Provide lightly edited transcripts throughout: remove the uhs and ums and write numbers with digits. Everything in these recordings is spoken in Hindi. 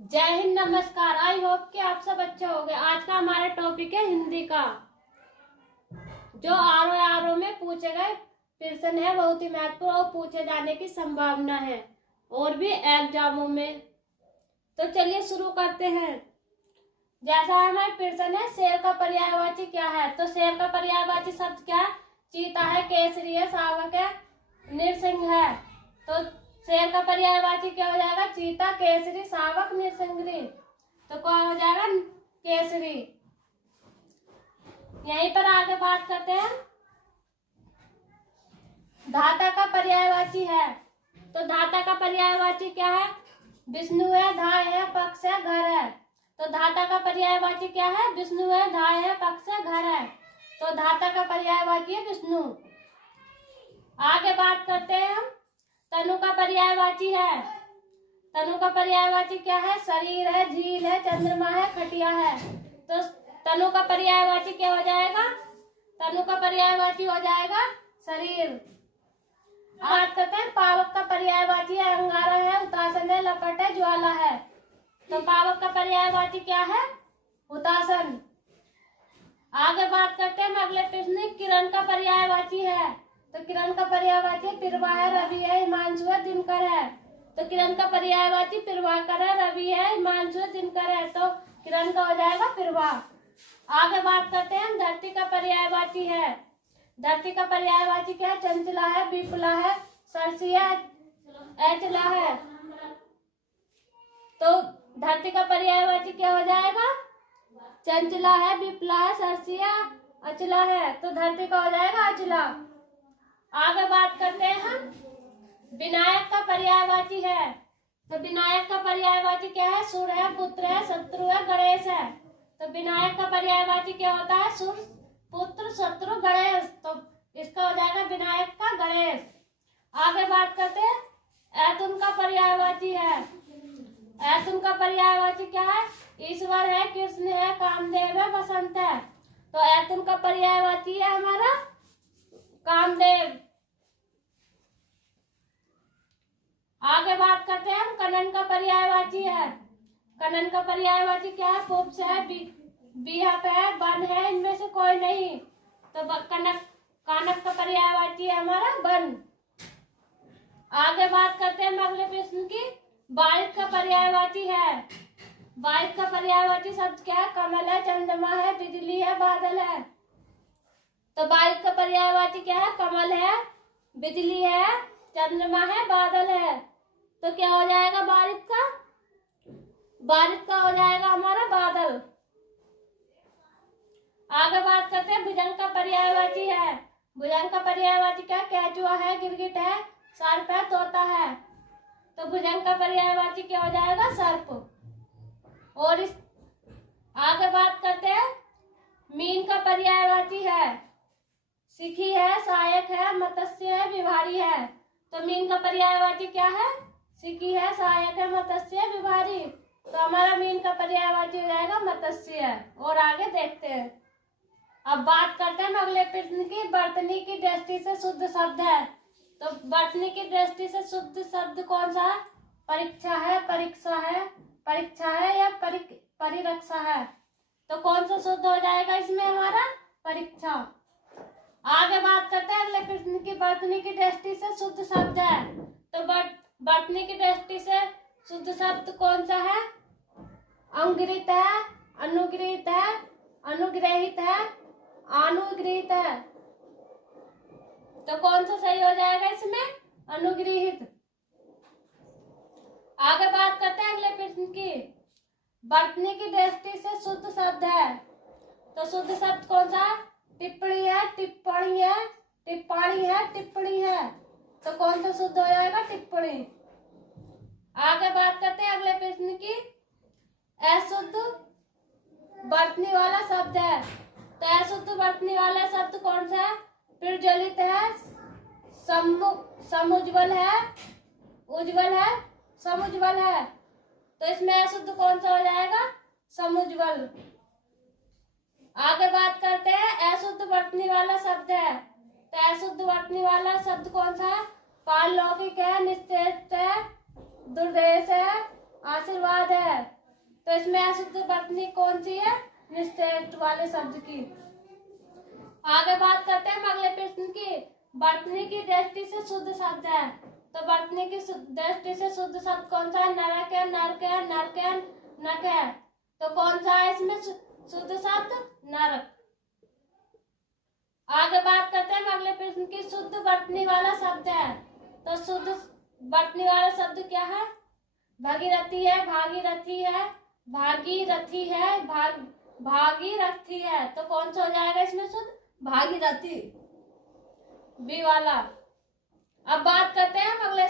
जय हिंद, नमस्कार। आई होप कि आप सब अच्छे होंगे। आज का हमारा टॉपिक है हिंदी का। जो आर में पूछे गए प्रश्न है बहुत ही महत्वपूर्ण और पूछे जाने की संभावना है और भी एग्जामों में। तो चलिए शुरू करते हैं। जैसा हमारे प्रश्न है, शेर का पर्यायवाची क्या है? तो शेर का पर्यायवाची शब्द क्या है? चीता है, केसरी है, शावक है, नृसिंह है। तो शेर का पर्यायवाची क्या हो जाएगा? चीता, केसरी, शावक, नृसिंह। तो क्या हो जाएगा? केसरी। यहीं पर आगे बात करते हैं। धाता का पर्यायवाची है। तो धाता का पर्यायवाची क्या है? विष्णु है, धाय है, पक्ष है, घर है। तो धाता का पर्यायवाची क्या है? विष्णु है, धाय है, पक्ष है, घर है। तो धाता का पर्यायवाची है विष्णु। आगे बात करते हैं हम। तनु का पर्यायवाची है। तनु का पर्यायवाची क्या है? शरीर है, झील है, चंद्रमा है, खटिया है। तो तनु का पर्यायवाची क्या हो जाएगा? तनु का पर्यायवाची हो जाएगा शरीर। बात करते हैं पावक का पर्यायवाची है। अंगारा है, हुतासन है, लपट है, ज्वाला है। तो पावक का पर्यायवाची क्या है? हुतासन। आगे बात करते हैं अगले प्रश्न। किरण का पर्यायवाची है। तो किरण का पर्यायवाची प्रभा है, रवि है, हिमांशु है, दिनकर है। तो किरण का पर्यायवाची प्रभाकर है, रवि है, हिमांशु है, दिनकर है। तो किरण का हो जाएगा प्रभा। आगे बात करते हैं धरती का पर्यायवाची है। धरती का पर्यायवाची क्या है? चंचला है, विपुला है, सरसी है, अचला है। तो धरती का पर्यायवाची क्या हो जाएगा? चंचला है, विपुला है, सरसी है, अचला है। तो धरती का हो जाएगा अचला। आगे बात करते हैं हम। विनायक का पर्यायवाची है। तो विनायक का पर्यायवाची क्या है? सुर है, पुत्र है, शत्रु है, गणेश है। तो विनायक का पर्यायवाची क्या होता है? सुर, पुत्र, शत्रु, गणेश। तो इसका हो जाएगा विनायक का गणेश। आगे बात करते हैं ऐतुन का पर्यायवाची है। ऐतुन का पर्यायवाची क्या है? ईश्वर है, कृष्ण है, कामदेव है, बसंत है। तो ऐतुन का पर्यायवाची है हमारा कामदेव। आगे बात करते हैं हम। कनन का पर्यायवाची है। कनन का पर्यायवाची क्या है? पुप्स है, बिहप है, वन है, इनमें से कोई नहीं। तो कनक कानक का पर्यायवाची है हमारा वन। आगे बात करते हैं हम अगले प्रश्न की। बारिश का पर्यायवाची है। बारिश का पर्यायवाची शब्द क्या है? कमल है, चंद्रमा है, बिजली है, बादल है। तो बारिश का पर्यायवाची क्या है? कमल है, बिजली है, चंद्रमा है, बादल है। तो क्या हो जाएगा बारिश का? बारिश का हो जाएगा हमारा बादल। आगे बात करते हैं भुजंग का पर्यायवाची है। भुजंग का पर्यायवाची क्या? केंचुआ है, गिरगिट है, सर्प है, तोता है। तो भुजंग का पर्यायवाची क्या हो जाएगा? सर्प। और इस आगे बात करते हैं मीन का पर्यायवाची है। सिखी है, सहायक है, मत्स्य है, विभारी है। तो मीन का पर्यायवाची क्या है? सिखी है, सहायक है, मत्स्य है, विभारी। तो हमारा मीन का पर्यायवाची हो जाएगा मत्स्य। और आगे देखते हैं। अब बात करते हैं अगले प्रश्न की। वर्तनी की दृष्टि से शुद्ध शब्द है। तो वर्तनी की दृष्टि से शुद्ध शब्द कौन सा है? परीक्षा है, परीक्षा है, परीक्षा है या परिरक्षा है। तो कौन सा शुद्ध हो जाएगा इसमें हमारा? परीक्षा। आगे बात करते हैं अगले प्रश्न की। वर्तनी की दृष्टि से शुद्ध शब्द है। तो वर्तनी की दृष्टि से शुद्ध शब्द कौन सा है? अंगृहित है, अनुगृहित है, अनुग्रहित है, अनुगृहित है। तो कौन सा सही हो जाएगा इसमें? अनुगृहित। आगे बात करते हैं अगले प्रश्न की। वर्तनी की दृष्टि से शुद्ध शब्द है। तो शुद्ध शब्द कौन सा है? टिप्पणी है, टिप्पणी है, टिप्पणी है, टिप्पणी है। तो कौन सा शुद्ध हो जाएगा? टिप्पणी। आगे बात करते हैं अगले प्रश्न की। अशुद्ध वर्तनी वाला शब्द है। तो अशुद्ध वर्तनी वाला शब्द कौन सा है? प्रज्वलित है, समुज्वल है, उज्ज्वल है, समुज्वल है। तो इसमें अशुद्ध कौन सा हो जाएगा? समुज्वल। आगे बात करते हैं अशुद्ध वर्तनी वाला शब्द है। तो अशुद्ध वर्तनी वाला शब्द कौन सा है? पारलौकिक है, निश्चेष्ट है, दुर्देश है, आशीर्वाद है। तो इसमें अशुद्ध वर्तनी कौन सी है? निषेध वाले शब्द की। आगे बात करते हैं अगले प्रश्न की। वर्तनी की दृष्टि से शुद्ध शब्द है। तो वर्तनी की दृष्टि से शुद्ध शब्द कौन सा है? नरक है, नरक है, नरक है, नक है। तो कौन सा है इसमें शुद्ध शब्द? नरक। आगे बात करते हैं अगले प्रश्न की। शुद्ध वर्तनी वाला शब्द है। तो शुद्ध वर्तनी वाला शब्द क्या है? भगीरथी है, भागीरथी है, भागीरथी है, भागीरथी है। तो कौन सा हो जाएगा इसमें शुद्ध? भागीरथी, बी वाला। अब बात करते हैं हम अगले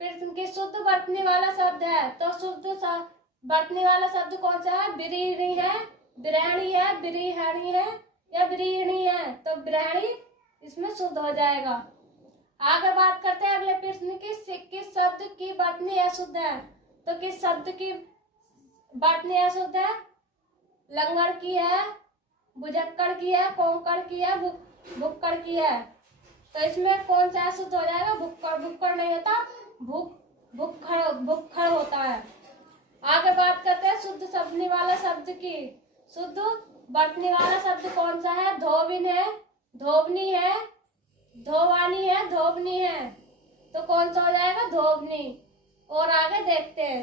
प्रश्न की। शुद्ध वर्तनी वाला शब्द है। तो शुद्ध वर्तनी वाला शब्द कौन सा है? बिरीणी है, बिरहणी है, बिरीहणी है या बिरीणी है। तो बिरहणी इसमें शुद्ध हो जाएगा। आगे बात करते हैं अगले प्रश्न की। किस शब्द की वर्तनी अशुद्ध है? तो किस शब्द की वर्तनी अशुद्ध है? लंगड़ की है, भुजक्कड़ की है, कोंकड़ की है, भुक्कड़ की है। तो इसमें कौन सा अशुद्ध हो जाएगा? भुक्कड़। भुक्कड़ नहीं होता, भुक्खड़ होता है। आगे बात करते हैं शुद्ध वर्तनी वाला शब्द की। शुद्ध वर्तनी वाला शब्द कौन सा है? धोबिन है, धोबनी है, धोवानी है, धोबनी है। तो कौन सा हो जाएगा? धोबनी। और आगे देखते हैं।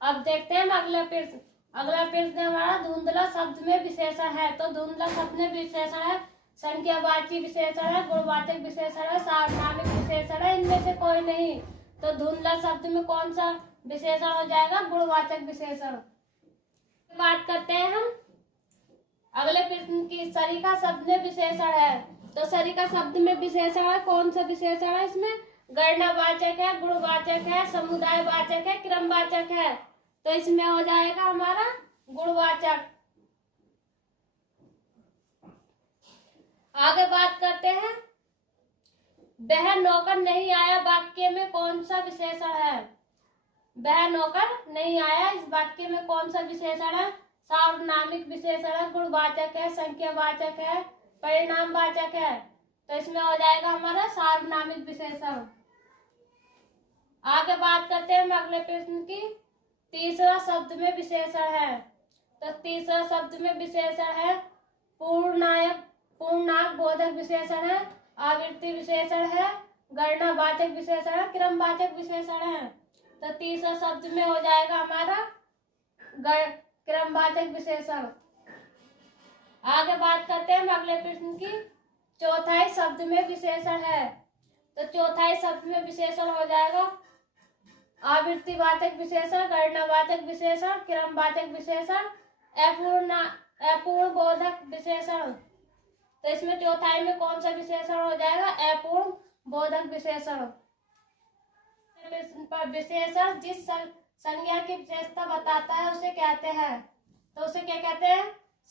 अब देखते हैं अगला प्रश्न। अगला प्रश्न हमारा धुंधला शब्द में विशेषण है। तो धुंधला शब्द में विशेषण है संख्यावाची विशेषण है, गुणवाचक विशेषण है, सार्वनामिक विशेषण है। इनमें से कोई नहीं। तो धुंधला शब्द में कौन सा विशेषण हो जाएगा? गुणवाचक विशेषण। बात करते हैं हम अगले प्रश्न की। सरिका शब्द में विशेषण है। तो सरिका शब्द में विशेषण है। कौन सा विशेषण है इसमें? गणनावाचक है, गुणवाचक है, समुदायवाचक है, क्रमवाचक है। तो इसमें हो जाएगा हमारा गुणवाचक। आगे बात करते हैं। वह नौकर नहीं आया वाक्य में कौन सा विशेषण है? वह नौकर नहीं आया इस वाक्य में कौन सा विशेषण है? सार्वनामिक विशेषण है, गुणवाचक है, संख्यावाचक है, परिणामवाचक है। तो इसमें हो जाएगा हमारा सार्वनामिक विशेषण। आगे बात करते हैं हम अगले प्रश्न की। तीसरा शब्द में विशेषण है। तो तीसरा शब्द में विशेषण है पूर्णांक बोधक विशेषण है, आवृत्ति विशेषण है, गणनावाचक विशेषण है, क्रमवाचक विशेषण है। तो तीसरा शब्द में हो जाएगा हमारा क्रमवाचक विशेषण। आगे बात करते हैं हम अगले प्रश्न की। चौथाई शब्द में विशेषण है। तो चौथाई शब्द में विशेषण हो जाएगा आवृत्तिवाचक विशेषण, गणनावाचक विशेषण, क्रमवाचक विशेषण, अपूर्ण बोधक विशेषण। तो इसमें चौथाई में कौन सा विशेषण हो जाएगा? अपूर्ण बोधक विशेषण। पर विशेषण जिस संज्ञा की विशेषता बताता है उसे कहते हैं। तो उसे क्या कहते हैं?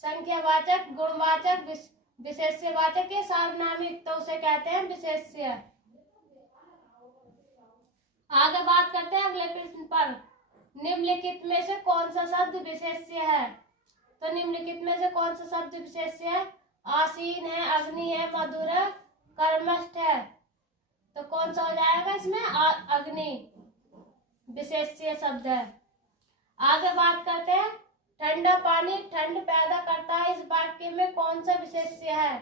संख्यावाचक, गुणवाचक, विशेष्यवाचक या सार्वनामिक। तो उसे कहते हैं विशेष्य। आगे बात करते हैं अगले प्रश्न पर। निम्नलिखित में से कौन सा शब्द विशेष्य है? तो निम्नलिखित में से कौन सा शब्द विशेष्य है? आसीन है, अग्नि है, मधुर है, कर्मष्ठ है। तो कौन सा हो जाएगा इसमें? अग्नि विशेष्य शब्द है। आगे बात करते हैं। ठंडा पानी ठंड पैदा करता है इस वाक्य में कौन सा विशेष्य है?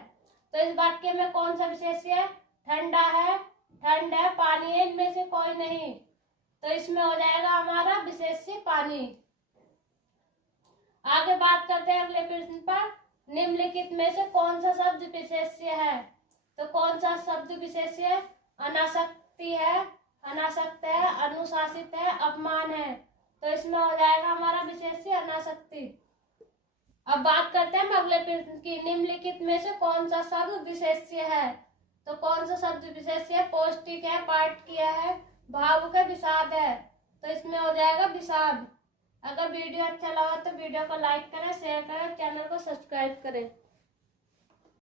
तो इस वाक्य में कौन सा विशेष्य है? ठंडा है, ठंड है, पानी है, इनमें से कोई नहीं। तो इसमें हो जाएगा हमारा विशेष्य पानी। आगे बात करते हैं अगले प्रश्न पर। निम्नलिखित में से कौन सा शब्द विशेष्य है? तो कौन सा शब्द विशेष्य है? अनासक्ति है, अनासक्त है, अनुशासित है, अपमान है। तो इसमें हो जाएगा हमारा विशेष्य अनासक्ति। अब बात करते हैं अगले प्रश्न की। निम्नलिखित में से कौन सा शब्द विशेष्य है? तो कौन सा शब्द विशेष्य है? पौष्टिक है, पाठकीय है, भावुक है, विषाद है। तो इसमें हो जाएगा विषाद। अगर वीडियो अच्छा लगा तो वीडियो को लाइक करें, शेयर करें, चैनल को सब्सक्राइब करें।